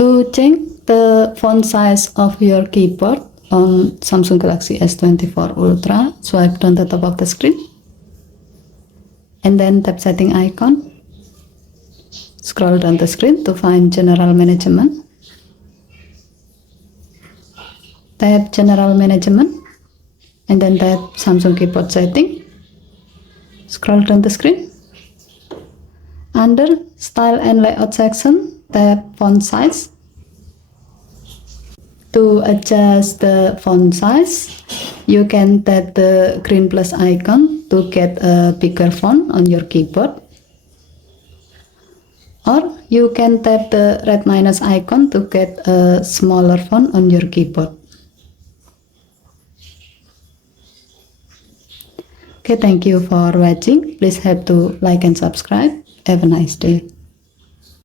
To change the font size of your keyboard on Samsung Galaxy S24 Ultra, swipe down the top of the screen and then tap setting icon. Scroll down the screen to find general management. Tap general management and then tap Samsung keyboard setting. Scroll down the screen. Under style and layout section, tap font size. To adjust the font size, you can tap the green plus icon to get a bigger font on your keyboard. Or you can tap the red minus icon to get a smaller font on your keyboard. Okay, thank you for watching. Please help to like and subscribe. Have a nice day.